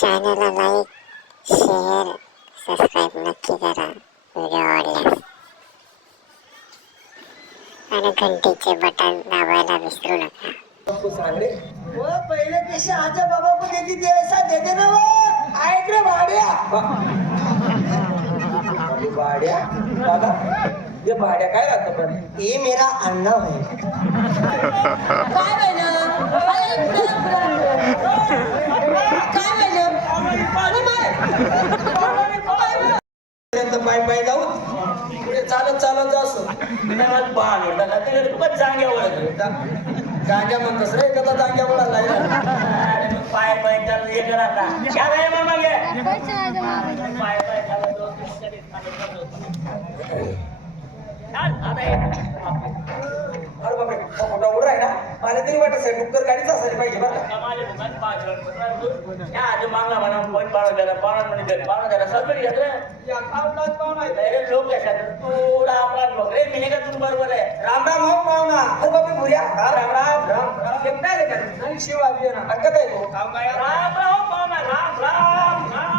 चॅनलला like share subscribe नक्की करा. व्हिडिओ आवडल्यास. आणि घंटीचे बटन दाबायला विसरू नका. वो पहले कैसे आजा बाबा को देती थी ऐसा दे देना वो आए रे भाड़िया. अरे भाड्या? दादा हे भाड्या काय राहतं पण? ये मेरा अन्ना है काय महिना पाय पाय जाऊ. पुढे चालत चालत जासो. पाहण होता का ते खूपच जाग्यावर गांजा म्हणतोस रे आलाय अरे मग. पाय पाय चाललं हे करा आता क्या पाय पाय चालत अरे बापरे मोठा आहे ना मला तरी वाटत डुक्कर गाडीच असायला पाहिजे बरं या मागला म्हणा पण द्यायला द्यायला घेतलं लोक कशात थोडा आपला बघ रे मी नाही का तू बरोबर आहे राम राम हो पाहुणा अरे बापरे भुऱ्या राम राम राम राम काय रे ना आहे राम राम पाहुणा राम राम राम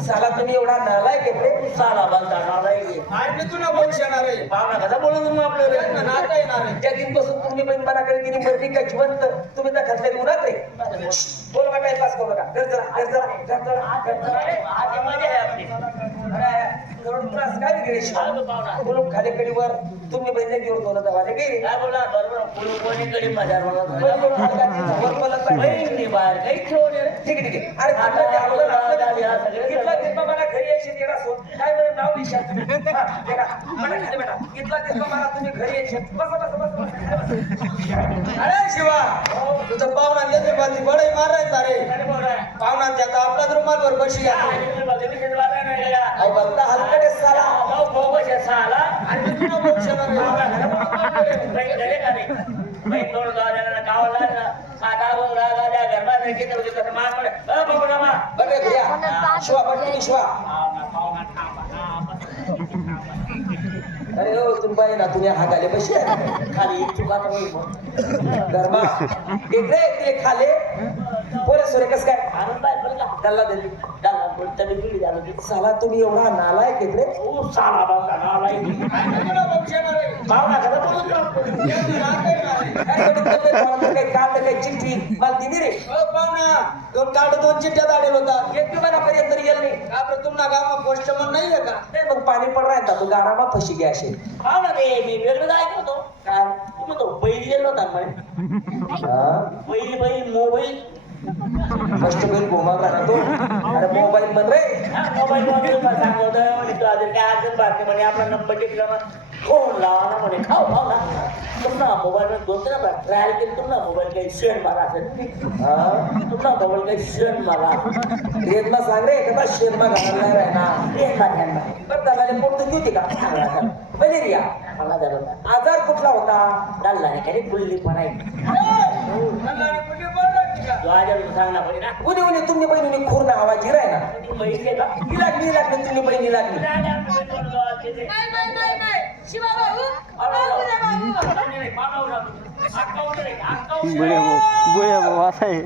साला तुम्ही एवढा नालायक आहे रे साला चाला नाला आहे. तुला बोलू येणार आहे पाहुणा कसा बोलत मग आपलं नाता येणार आहे त्या दिनपासून तुम्ही बहिणपणाकडे तिने बरली का जिवंत तुम्ही त्या खासदारी उन्हात रे बोल बा पास करू नका घर जरा घर जरा घर जरा घर जरा मजा आहे आपली त्रास काय गं खाली कडीवर तुम्ही घेऊन दोन काही काय बोला बरोबर कोणी कोणी कडे मजा वर बोलत पाहिजे. बहीण बाहेर काही ठेवून ये रे. ठीक आहे ठीक आहे. अरे मला घरी यायची तेरा सोड. काय नाव विचार खाली बेटा. मला तुम्ही घरी यायची. बसा बसा बसा, बसा. अरे शिवा! तुझं पाहुणा येते बाती बडे मारायचा रे. काय बोल रहा? पाहुणा त्याचा आपलाच रुमालवर बशी अहो, बघता हलकट आहे साला जाऊ बोगस आहे साला. आणि मी तुला बोलू नाही. का रे? बहीण थोडं जाऊ द्या ना, गावाला ना. साधा बोल, रागा द्या, गरबा नाही, मार. अ, बाबा. बरं रे भैया शिवा शिवा पाहुणा, पाहुणा, थांबा, थांबा. अरे हो तुम्ही पाहिजे ना तुम्ही हा गाले बशी आहे. खाली एक चुका इकडे ते खाले पोरे सोरे कस काय? आनंद आहे बरं का? गल्ला दिली डाला, कोणत्या बी पिढी झालं की. साला तुम्ही एवढा नालायक इकडे ओ, साला बंदा, नाला आहे. पाहुणा घरात बोलतो आपण. काही काढ काही चिठ्ठी. मला दिली रे. दोन कार्ड दोन चिठ्ठ्या दाडेल होता एक विमानापर्यंत तरी गेलं नाही. का बरं तुमना गावात पोस्टमन नाही आहे का? नाही मग पाणी पड राहता. तू गारामा फशी घ्या असेल पाहुणा रे, मी वेगळं ऐकलं होतो. काय? तू म्हणतो, बैल गेलो होता. हा? बैल बैल मोबाईल. फर्स्ट बिल घुमा राहतो अरे मोबाईल बन रे मोबाईल मध्ये होतं, म्हणे तू अजून काय अडचण बाकी म्हणे आपला नंबर ना फोन लावा ना म्हणे खाऊ खाऊ ना तुमना मोबाईल मध्ये दोन तीन बार ट्रायल केली तुमना मोबाईल काही शेण मारा असेल हा? तुमना मोबाईल काही शेण मारा रेतमा सांग रे कदा शेरमा घालणार नाही राहना शेण मारा बरं त्याला पोट दुखी होती का मलेरिया मला झालं होता आजार कुठला होता डालला नाही काही बुल्ली पण आहे जो आजार सांग ना म्हणे ना उनी उनी तुम्ही बहिणी खूर आवाज हिराय ना. ती लागली लागली तुम्ही बहिणी लागली. नाही नाही नाही नाही शिवा. भाऊ भाऊ रे. भाऊ बुया भाऊ बुया भाऊ असा आहे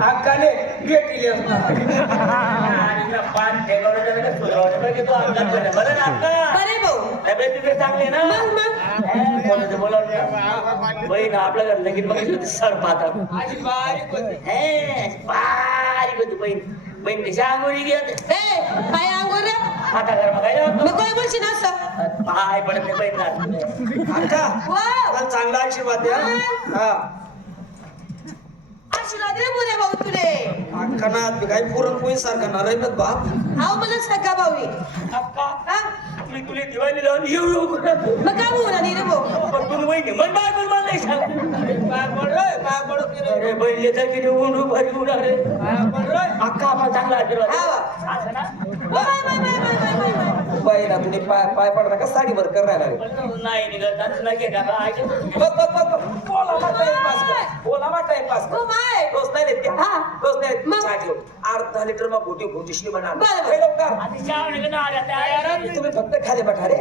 हक्काने भेटली असणार. अरे भाऊ. बहीण आपल्या घर लगीन बघितलं सर पाहतात बारीक होती. बहीण. बहीण कशी आंघोळी घेत? ए काय अंगोर रे? आता घर बघायला मग काय बोलशील असं? पाय पडत नाही बहीण चांगला आशीर्वाद द्या. हा. आशीर्वाद रे बोले भाऊ तुले. अक्का ना मी काही पुरणपोळी सारखा नारायण बाप हाव मला सगळा भाऊ. अक्का तुम्ही तुला दिवाळी लावून येऊ येऊ मग काय बोलू नाही रे भाऊ? पण तुम्ही बहिणी मन बाय पण मला नाही सांग येतात की उंडू भरी उडा रे अक्का आपण चांगला आशीर्वाद. हा वा. असं ना? Bye bye bye bye bye bye bye बाई ना तुम्ही पाय पाय पडला का? मा टाइमपास कर. ठेव. अर्धा लिटर मग गोटी गोटीशी म्हणा. तुम्ही फक्त खाली बठा रे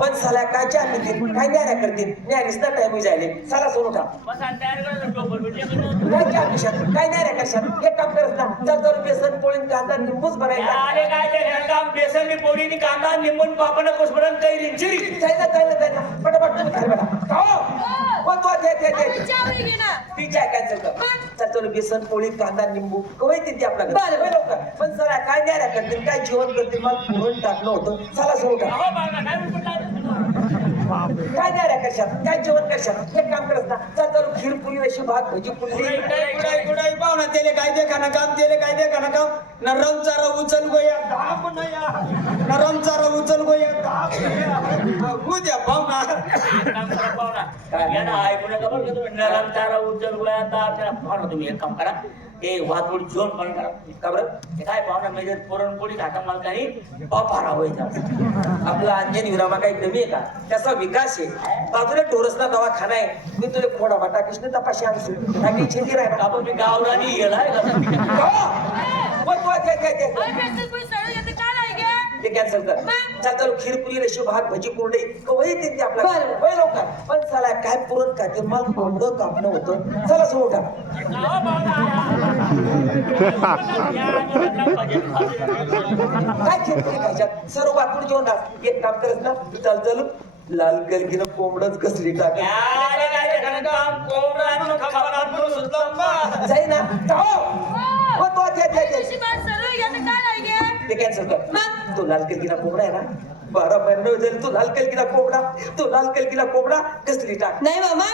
पण साला काय चहा पितील काय न्याऱ्या करतील न्यारीच ना टाइम जायले. साला सोडून उठा? काय चहा पिशात? काय न्याऱ्या कशात हे काम करत ना चल तर बेसन पोळीन कांदा निंबूच बनायचा ते घरकाम बेसन नी पोळी नी कांदा निंबून पापड कुसपडन कैरी चिरी. जायला जायला जायला पटापट तुम्ही खाली बठा खाओ पण तो दे दे दे. ती चाय कॅन्सल कर चल चल बेसन पोळी कांदा निंबू कवय ते आपल्याकडे बरं, बरं. लवकर. पण चला काय न्याऱ्या करतील काय जेवण करतील मला पुरण टाकलं होतं. चला काय म्हणतो काय न्याऱ्या कशात काय जेवण कशात हे काम करत ना चल चल खीर पुरी रेशी भात भजी पुरी कुडाई पाहुणा त्याले काय देखा ना काम त्याले काय देखा ना काम नरम चारा उचल गोया धाप नया नरम चारा उचल गोया धाप नया उद्या पाहुणा ना ऐकू नका बरं नरम चारा गोळ्या आता आपल्याला पाहुणा तुम्ही एक काम करा ते वातोड जेवण पण करा बरं काय पाहुणा म्हणजे पुरणपोळी खाता मला काही बापारा व्हायचा आपला अंजन विरामा काही कमी आहे का त्याचा विकास आहे बाजूला टोरसला दवाखाना आहे मी तुला खोडा वाटा कृष्ण तपाशी आणसू काही चिंती राहिला आपण मी गावरानी गेलाय ते कॅन्सल कर चल चल खीर पुरी रेशी भात भजी कुरडे कवही ते आपला पण चला काय? खाते मग कोंबडं कापणं होतं. चला सो उठा काय खीर पुरी खायच्यात सर्व वाटून जेवण एक काम करत ना चल चल. लाल कलगीनं कोंबडच कसली टाक. जाई ना. जाओ हो. तो ते ते ते ते कॅन्सल कर? तो लाल कलकीला कोंबडा आहे ना. बारा महिने झाले तो लाल कलकीला कोंबडा तो लाल कलकीला कोंबडा कसली टाक? नाही मामा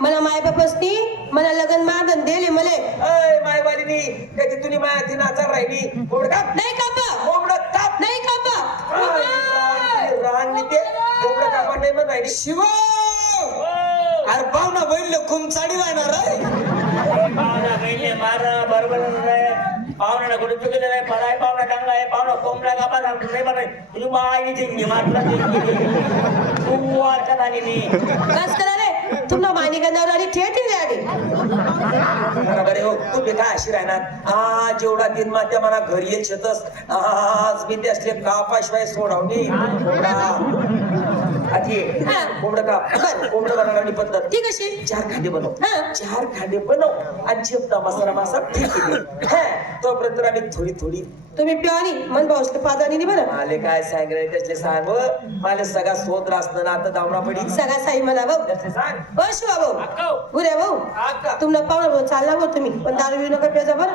मला माय बापसनी मला लग्न मागन दिले मले. अय माय वालीनी कधी तुम्ही माया ती नाचार राहिली. कोंबड नाही कापा. कोंबड काप. नाही कापा. रान ते कोंबड कापा नाही म्हण राहिली शिव! अरे पाहुणा बैल खूप चाडी राहणार रे मारा बरोबर नाही पाहुणा कुठे चुकीचं नाही पडाय पाहुणा चांगला आहे पाहुणा कोंबडा कापा सांगतो नाही तुझी तू वाटत आणि मी कस करा रे? तुमना मायनी गंधावर आली आली. बरोबर आहे हो तुम्ही काय अशी राहणार? आ जेवढा दिन मला घरी येईल शेतस आज मी ते असले कापाशिवाय सोडवणी. आधी हा. कोंबड काप कोंबड बनवण्याची पद्धत ती कशी चार खांदे बनव. हा. चार खांदे बनव. आणि चिपटा मसाला मासा ठीक आहे. तोपर्यंत आम्ही थोडी थोडी. तुम्ही प्यानी मन पाऊस पादानी नाही बरं माले काय सांगले त्याचे सांग व. माले सगळा सोत्र असतं ना आता दामणा पडी सगळा साई म्हणा भाऊ. त्याचे सांग. ओ शिवा भाऊ. गुऱ्या भाऊ. आका. तुमना पाहुणा भाऊ चालला भाऊ तुम्ही. पण दारू बिरू नका प्याजा बरं.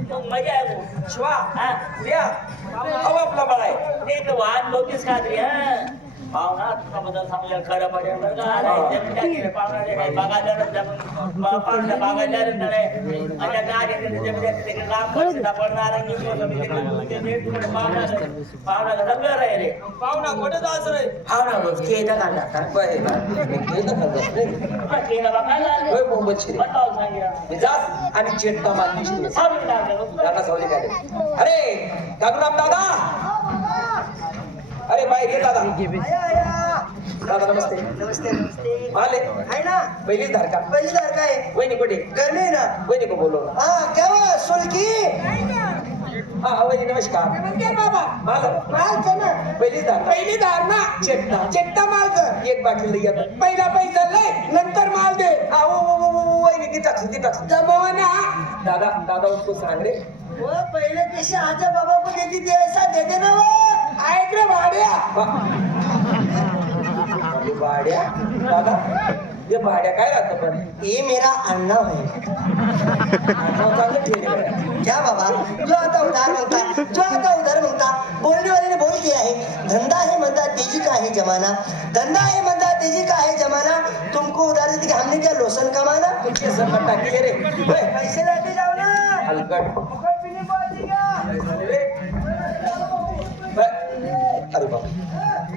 हो, मला बापरे, पोरा माल मजा आहे. तो भाऊ. शिवा हा, उद्या अहो आपला आहे ते वाहन नव्हतीच खात्री हा पाहुणा तुझ्याबद्दल खरं जमीन- बा- पाहुणा तिकडे पाहुणा पाहुणा सगळं आहे रे पाहुणा कुठे जायचं रे? हा ना मग केदा काढला का? बाय बा. केदा काढला. तुला केलं बा, काय झालं? होय मोहम्मद शिरे बताव सांगितलं. जास आणि सावली काय? अरे कानुराम दादा! अरे बाहेर ये दादा. दादा नमस्ते. नमस्ते नमस्ते. आले. आहे ना? पहिली धार का? पहिली दार काय? वहिनी कुठे? करणे ना? वहिनी को बोलो हा केव्हा सुलकी. हा वहिनी नमस्कार. बाबा. माल. माल कर ना. पहिली धार? पहिली दार ना. चेटता चेट्टा माल कर एक बाटली लई आता. पहिला पैसा लय नंतर माल दे. हा वो वो वो वो वहिनी ती टाकली ती टाकली जमावा ना. दादा दादा उसको सांग रे. वो पहले कैसे आजा बाबा को देती दे ऐसा दे देना वो. ऐक रे भाड्या. बाड्या दादा हे भाड्या काय राहतं पण? ये मेरा अन्ना है नाव चांगलं बाबा? जो आता उधार मांगता जो आता उधार मांगता बोलने वाले ने बोल दिया है धंधा है मंदा तेजी का है जमाना? धंधा है मंदा तेजी का है जमाना? तुमको उधार देते कि हमने क्या लोसन कमाना? टाकले रे पैसे जाओ ना. हलकट.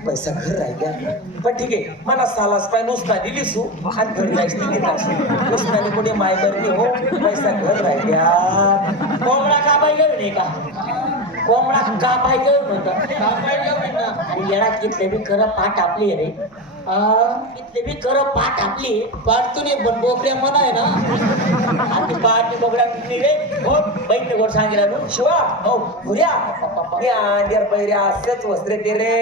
पैसा घर राहिल्या पण ठीक आहे मला सालास पाय नुसता दिली सू आणि घरी जायची ती अशी नुसताने कोणी माय करते हो पैसा घर राहिल्या कोंबडा कापाय गेलो नाही का? कोंबडा कापाय गेलो नव्हतं कापाय गेलो येडा कितले बी खरं पाठ आपली रे. कितले बी खरं पाठ आपली. पाठ तू नाही पण बोकड्या मना आहे ना. आणि पाठ कितली रे. हो बैठ गोड सांगितलं तू शिवा हो भुऱ्या मी अंड्यार बैऱ्या असंच वस्त्रे ते रे.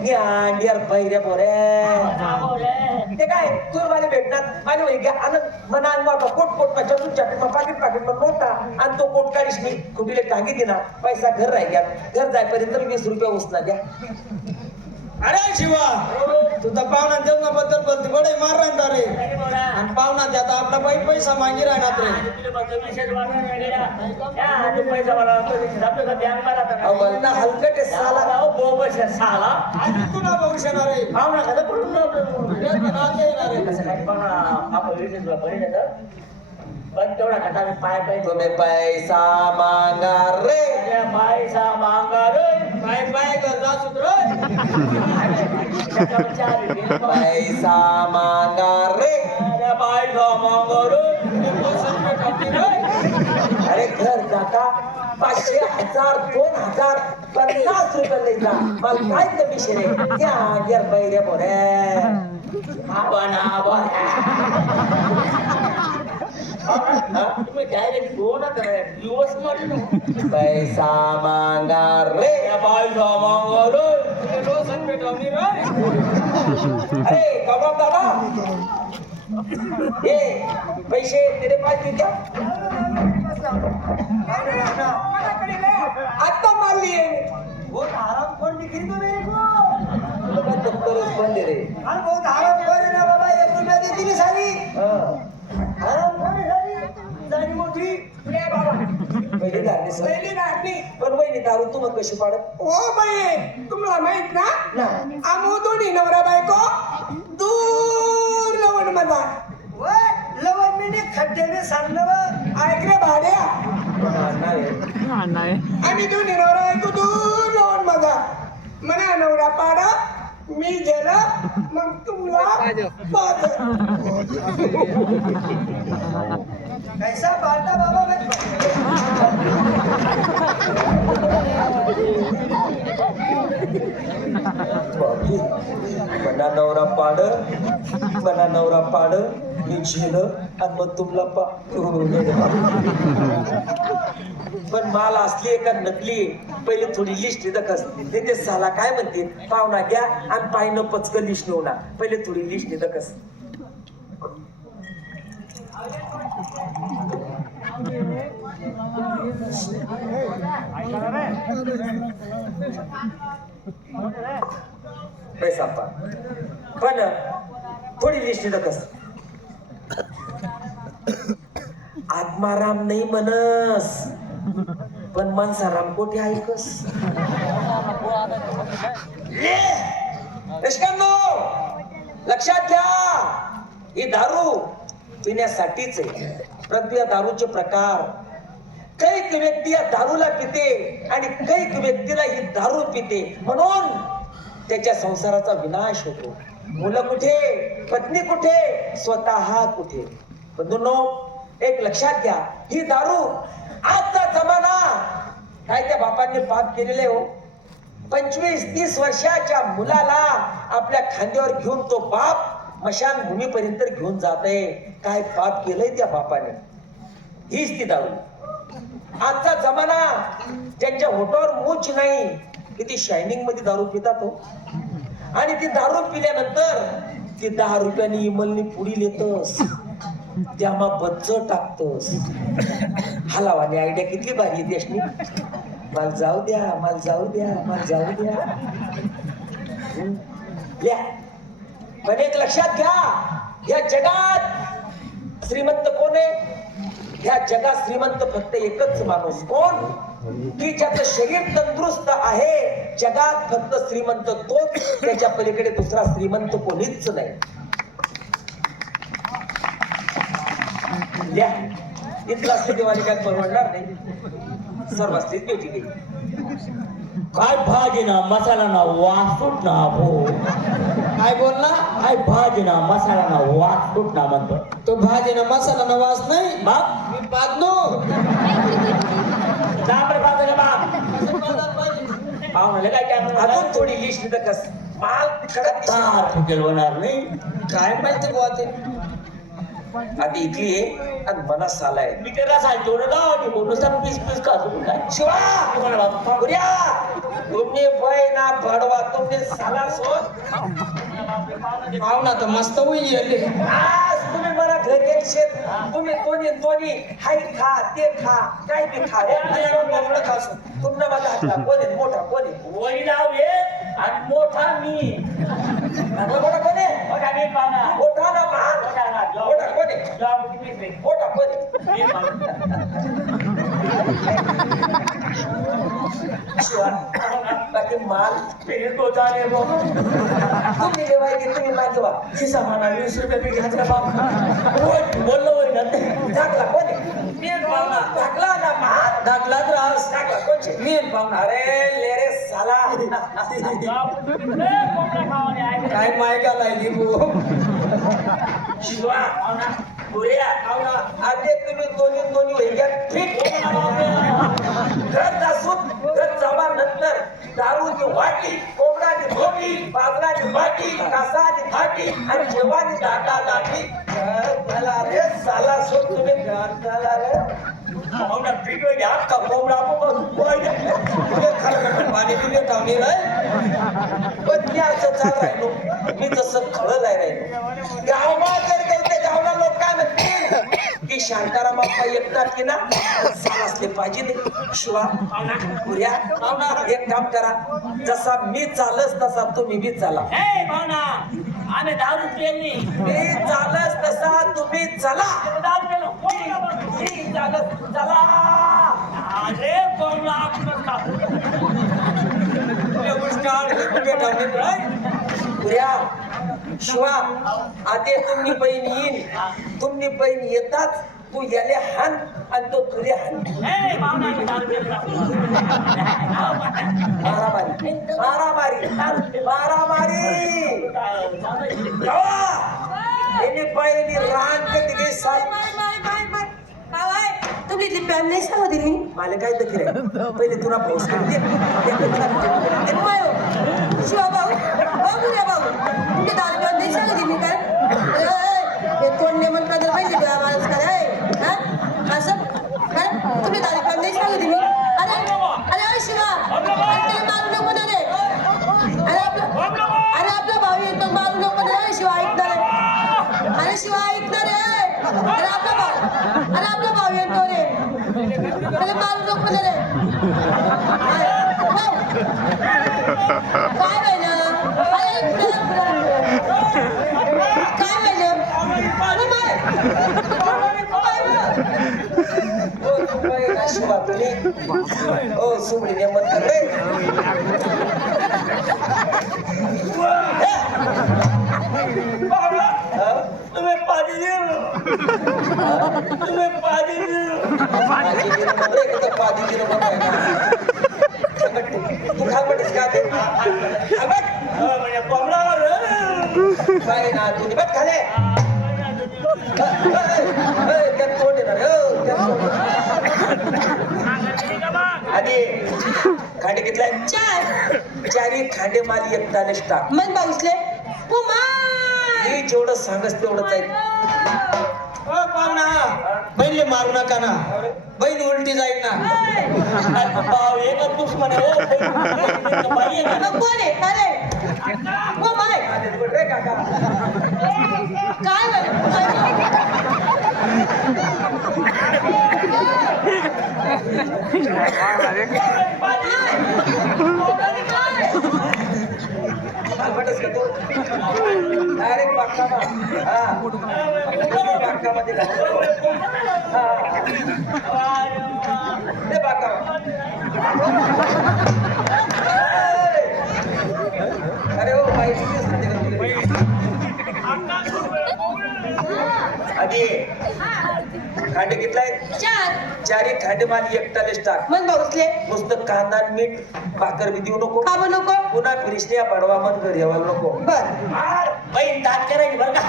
मी अंड्यार बैऱ्या बोरे ते काय तू माझ्या भेटणार. माझ्या वही घ्या आनंद मना वाटा कोट कोट माझ्या तू चटणी पाकिट पाकिट मग मोठा. आणि तो कोट काढीस मी. कुठले टाकी दिना. पैसा घर राहिल्या घर जायपर्यंत वीस रुपये उसना द्या. अरे शिवा तू तर पाहुणा जेवणाबद्दल बोलते बडे मार राहणार रे आणि पाहुणा द्या आपला बाई पैसा मागी राहणार रे. हलकट आहे साला साला. आणि तुला बघू शकणार रे. पाहुणा कसं पडून पाहुणा पण तेवढा मी पाय पाय तुम्ही पैसा मागा रे. पैसा मागा रे. पाय पाय गरजा आहे. पैसा मांगा रे अरे पैसा रे अरे घर जाता पाचशे हजार दोन हजार पन्नास रुपये लिहिता जा मला काय कमिशन आहे त्या गिर बैरे. बोरे आपण आपण तुम्ही डायरेक्ट दिवसमध्ये पैसा मागा रे पैसा मागा रे अरे बाबा बाबा पैसे तेरे पास दे क्या आता मारली बहुत आराम फोन दिख रही तो मेरे को दफ्तरच बंद रे बहुत आराम फोन है ना बाबा एक रुपया देती नहीं मोठी. पहिली धाडणी सर. पहिली नाटणी पण वहिनी दारू तू मग कशी पाडत? ओ बाई तुम्हाला माहीत ना? ना. आम्ही दोन्ही नवरा बायको. दूर लवण मजा लवण मी खड्डे में सांडव ऐक रे भाड्या. नाही. आम्ही दोन्ही नवरा बायको दूर लवण मजा मना नवरा पाडा मी गेलं मग तुम्हाला पाड कैसा पाडता बाबा बापरे. मना नवरा पाड मना नवरा पाड मी झेल आणि मग तुमला पा पण माल असली का नकली पहिले थोडी लिस्ट दखस ते ते साला काय म्हणते? पाहुणा घ्या आणि पायनं पचक लिस्ट नेऊ ना. पहिले थोडी लिस्ट दखस पैसा पण थोडी लिस्ट दखस आत्माराम नाही म्हणस पण मनसाराम कोठे ऐकस? निष्कांनो लक्षात घ्या. ही दारू पिण्यासाठीच आहे. प्रक्रिया दारूचे प्रकार. कैक व्यक्ती या दारूला पिते आणि कैक व्यक्तीला ही दारू पिते. म्हणून त्याच्या संसाराचा विनाश होतो. मुलं कुठे? पत्नी कुठे? स्वतः कुठे? बंधूंनो एक लक्षात घ्या ही दारू आजचा जमाना काय त्या बापांनी पाप केलेले हो? पंचवीस तीस वर्षाच्या मुलाला आपल्या खांद्यावर घेऊन तो बाप मशान भूमीपर्यंत घेऊन जात आहे काय पाप केलंय त्या बापाने? हीच ती दारू. आजचा जमाना ज्यांच्या होटावर मूच नाही किती शायनिंगमध्ये दारू पितात हो. आणि ती दारू पिल्यानंतर ती दहा रुपयानी इमलनी पुढी येतस त्यामा बच्च टाकतस. हलावाने आयडिया किती भारी येते अशनी मला जाऊ द्या मला जाऊ द्या मला जाऊ द्या. पण एक लक्षात घ्या या जगात श्रीमंत कोण आहे? ह्या जगात श्रीमंत फक्त एकच माणूस. कोण? की ज्याचं शरीर तंदुरुस्त आहे जगात फक्त श्रीमंत तोच त्याच्या पलीकडे दुसरा श्रीमंत कोणीच नाही. द्या इथलं दिवाळी काय परवडणार नाही? सर्व बेटी गेली काय भाजी ना मसाला ना वासूट ना हो. काय बोलला? काय भाजी ना मसाला ना वासूट ना म्हणतो. तो भाजीना मसाला ना वास नाही? मग मी जांभळे पाहतो का बाप पाहुण्याला काय टाइम अजून थोडी लिस्ट तिथं कस. माल कडक तार फुकेल होणार नाही. काय माहिती बुवा ते. आधी इकली आहे आणि मनात साला आहे. मी त्याला सांगतो ना बोललो सर पीस पीस खातो काय शिवा गुड्या तुम्ही वय ना भडवा तुम्ही साला सोड पाहुणा तर मस्त होई आले आज तुम्ही मला घरी यायचे तुम्ही दोन्ही दोन्ही हाय खा ते खा काय बी खा एवढं खा तुमना माझा हातला कोण आहे मोठा कोण आहे वही लाव ये आणि मोठा मी माझा मोठा कोण आहे मोठा मी पाहुणा मोठा ना मान मोठा ना जॉब मोठा कोण बाकी माल पेरी तो जाणे बो तुम्ही लेवायचे तुम्ही मागे वा खिसा म्हणा वीस रुपये मी घ्यायचं का बाप। रोज बोललो होय ना ते टाकला कोण आहे मी पाहुणा टाकला ना माल। टाकला कोणचे मी आणि पाहुणा अरे लेरे साला। काय मायका लागली बो शिवा पुऱ्या आते तुम्ही दोन्ही दोन्ही होईया ठीक घर जासून घर जावा नंतर दारूची वाटी कोंबडाची भोगी बाजराची वाटी कासाची फाटी आणि जेवानी दाटा लाटी झाला रे साला सो तुम्ही झाला रे पाहुणा पीठ होय घ्या का कोंबडा आपण खरं पाणी पिले टावणी राय पण मी असं चाल राहिलो. मी जसं खळं जाय राहिलो की शांताराम बाप्पा की ना साल असले पाहिजे. शिवा पुऱ्या एक काम करा. जसा मी चालस तसा तुम्ही बी चाला. आम्ही दारू पेली मी चालस तसा तुम्ही चला. दारू पेलो कोणी चालस चला. अरे खातो पुऱ्या शिवा. आते तुम्ही बहीण येईन तुम्ही बहीण येताच तू याले हान आणि तो तुले हान. मारामारी मारामारी मारामारी गावा एने पायनी रान कधी गे साल तुम्ही इथली पॅन नाही सांगत मी मला काय दखील आहे पहिले तुला पाऊस करते शिवा भाऊ. भाऊ रे भाऊ तुम्ही दारू पॅन दिली सांगत काय? ए, ए, हे तोंडणे म्हणतात माहिती का माणूस काय हा? असं? काय तुम्ही दारू पॅन नाही सांगत अरे अरे अरे शिवा. अरे मारू नको ना रे. अरे आपलं अरे आपला भाऊ येतो मारू नको ना शिवा ऐकणार आहे. अरे शिवा ऐकणार आहे अरे आपला भाऊ अरे आपला भाऊ येतो रे. अरे मारू नको ना रे. काय पाहिजे पाणी पाणी दिलं पाणी दिलं म्हणलं, एक तर पाणी दिलं म्हणलं ना. तू का ते. म्हणजे ना तू खाले त्यात तोंड येणार खांडे घेतलाय. चार चारी खांडे माली एक तानेश टाक मन पाऊसले पुमाय! मी जेवढं सांगस तेवढंच आहे. पाहुणा! बहिणीले मारू नका ना. बहीण उलटी जाईल ना. भाव एकच दुश्मन आहे हो. बाई आहे ना. कोण आहे? अरे. काय व्हायलं? खालपटच का तू? डायरेक्ट बागकामा हा. बागकामामध्ये. हा. ते बागकामा अरे. हो तुला? आधी खांडे घेतलाय चार. चारी खांडे माझी एकटालेच टाक. मन भाऊसले नुसतं कांदा आणि मीठ भाकर बी देऊ नको. खाबो नको? पुन्हा फिरिशने पडवा मन घरी यावं नको. बर. बहीण ताट करायची बरं का?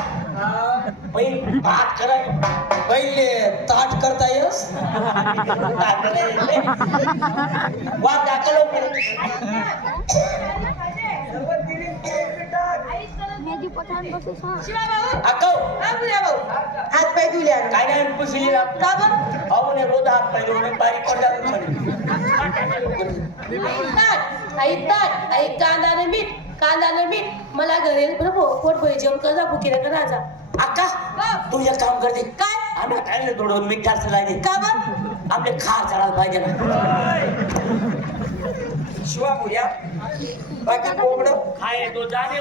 बहीण भात करायची पहिले ताट करता येस? ताट करायची वाद दाखल हा हात पाय धुले आण. काय नाही पुसली ना का बर? हात पाहिजे म्हणून बारीक ताट आई ताट आई कांदा आणि मीठ कांदा आणि मीठ. मला घरी बरोबर पोट भरी जेवण कर जा भुकीला कर राजा अक्का तू एक काम करते काय? आम्ही काय थोडं मीठ जास्त लागते का बर? आपले खार चढायला पाहिजे ना. शिवा भुया बाकी कोंबड. खाय तो जाणे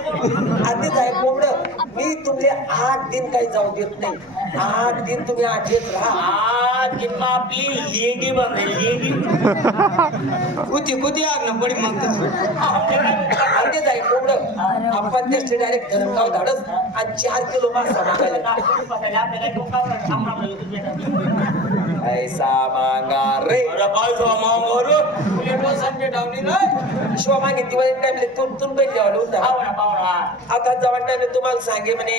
आधीच आहे कोंबड. मी तुमचे आठ दिन काही जाऊ देत नाही. आठ दिन तुम्ही आठ येत राहा. आज किंवा आपली लेगी बनते लेगी कुती कुती आग ना पडी मग आधीच आहे कोंबड आपण ते डायरेक्ट धरणगाव धाडस आणि चार किलो मासा मागायला ऐसा मागा रे संजय डावणी नाही शिवा मागे दिवाळी टाइमले तुम तुम बैल जेवायला होता आता जवळ टाइमले तुम्हाला सांगे म्हणे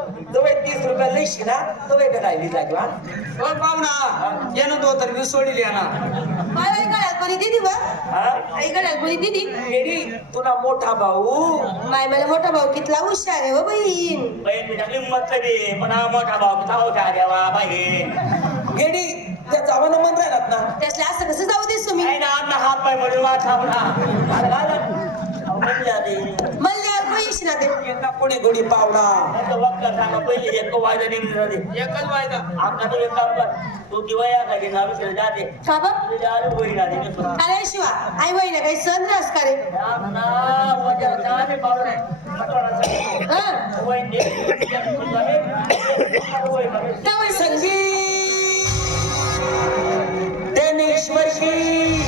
जवळ तीस रुपया लई शिना तवय राहिली लागला हो? पाहुणा येणं तो तर मी सोडील ना काय आई गळ्यात बरी दिदी वा? आई गळ्यात बरी दिदी गेली. तुला मोठा भाऊ. माय मला मोठा भाऊ कितला हुशार आहे व बहीण पण हा मोठा भाऊ कसा होता देवा बहीण. गेडी त्या जावानं मन राहिलात ना. त्यासला असं कसं जाऊ देस तुम्ही नाही ना हात पाय म्हणून वाचा मल्ल्यावर पैसे शिशिरा दे एका पुढे गोडी पावडा त्याचा वक्ता सांगा पहिले एक वायदा निघून जाते एकच वायदा. आपला तो एक काम कर तू किंवा या काही नावी शिरा जाते. का बरं? तुझ्या आलू बरी राहते मी तुला? अरे शिवा आई वहिनी काही सण रास का रे? ना वजा जाने पावडा आहे हां. वहिनी संगीत. ज्ञानेश्वर की.